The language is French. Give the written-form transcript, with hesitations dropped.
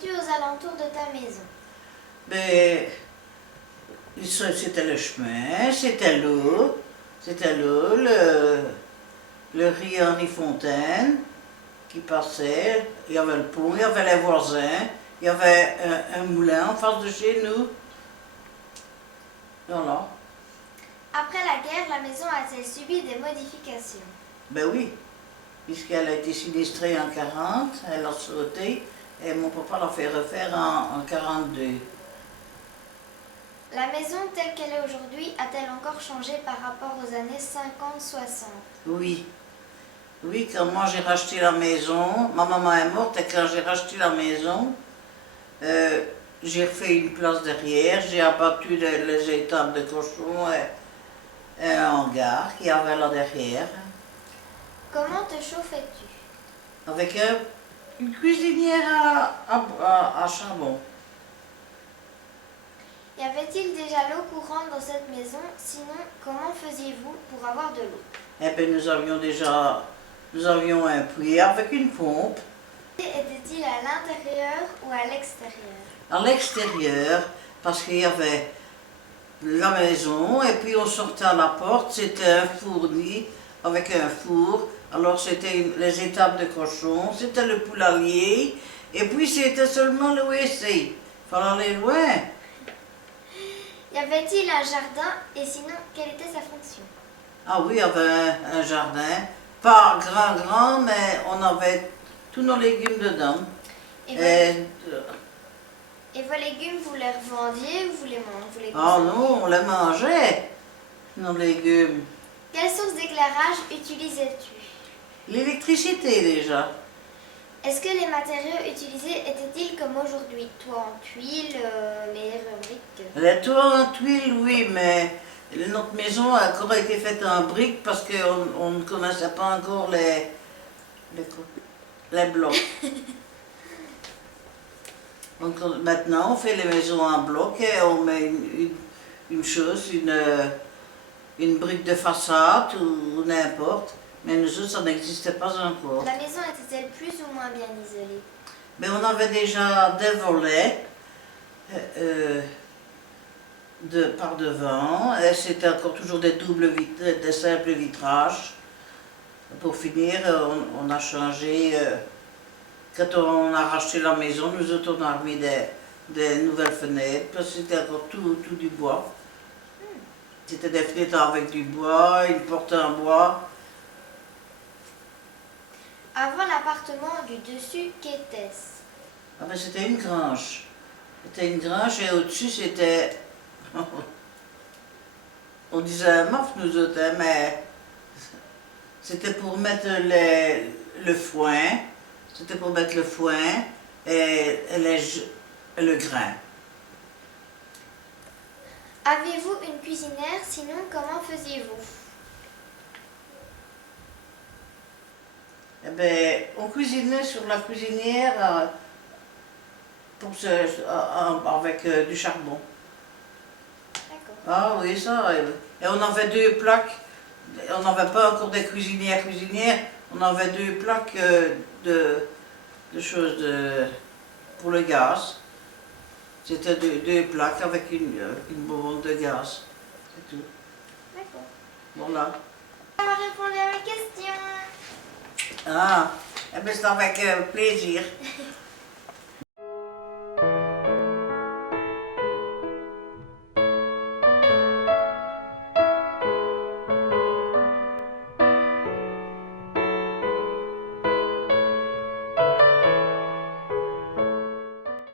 voyais-tu aux alentours de ta maison? Ben, c'était le chemin, c'était l'eau, le riz Henri Fontaine qui passait, il y avait le pont, il y avait les voisins, il y avait un moulin en face de chez nous. Voilà. Après la guerre, la maison a-t-elle subi des modifications? Ben oui, puisqu'elle a été sinistrée en 40, elle a sauté, et mon papa l'a fait refaire en 42. La maison telle qu'elle est aujourd'hui a-t-elle encore changé par rapport aux années 50-60? Oui. Oui, quand moi j'ai racheté la maison, ma maman est morte et quand j'ai racheté la maison, j'ai refait une place derrière, j'ai abattu les étables de cochon et un hangar qu'il y avait là derrière. Comment te chauffais-tu? Avec une cuisinière à charbon. Y avait-il déjà l'eau courante dans cette maison? Sinon, comment faisiez-vous pour avoir de l'eau? Eh bien, nous avions un puits avec une pompe. Était-il à l'intérieur ou à l'extérieur? À l'extérieur, parce qu'il y avait la maison et puis on sortait à la porte, c'était un fourni avec un four. Alors c'était les étables de cochon, c'était le poulailler et puis c'était seulement le WC. Il fallait aller loin. Y avait-il un jardin et sinon, quelle était sa fonction? Ah oui, il y avait un jardin, pas grand, mais on avait tous nos légumes dedans. Et vos légumes, vous les revendiez ou vous les mangez? Ah non, on les mangeait, nos légumes. Quelle source d'éclairage utilisais-tu? L'électricité déjà. Est-ce que les matériaux utilisés étaient-ils comme aujourd'hui? Toit en tuiles, meilleures briques? Les toits en tuiles, oui, mais notre maison a encore été faite en briques parce qu'on ne connaissait pas encore les blocs. Donc maintenant, on fait les maisons en bloc et on met une brique de façade ou n'importe. Mais nous autres, ça n'existait pas encore. La maison était-elle plus ou moins bien isolée? Mais on avait déjà des volets par devant. Et c'était encore toujours des des simples vitrages. Pour finir, on a changé. Quand on a racheté la maison, nous autres, on a remis des nouvelles fenêtres, parce que c'était encore tout du bois. C'était des fenêtres avec du bois, une porte en bois. Avant l'appartement du dessus, qu'était-ce? Ah ben, c'était une grange. C'était une grange et au-dessus, c'était... on disait un mof, nous autres, hein, mais c'était pour mettre le foin. C'était pour mettre le foin et le grain. Aviez-vous une cuisinière? Sinon, comment faisiez-vous? Eh ben, on cuisinait sur la cuisinière avec du charbon. D'accord. Ah oui, ça. Et on avait deux plaques. On n'avait pas encore des cuisinières. On avait deux plaques de choses pour le gaz. C'était deux plaques avec une bonbonne de gaz. C'est tout. D'accord. Voilà. Ça m'a répondu à mes questions. Ah, eh ben c'est avec plaisir.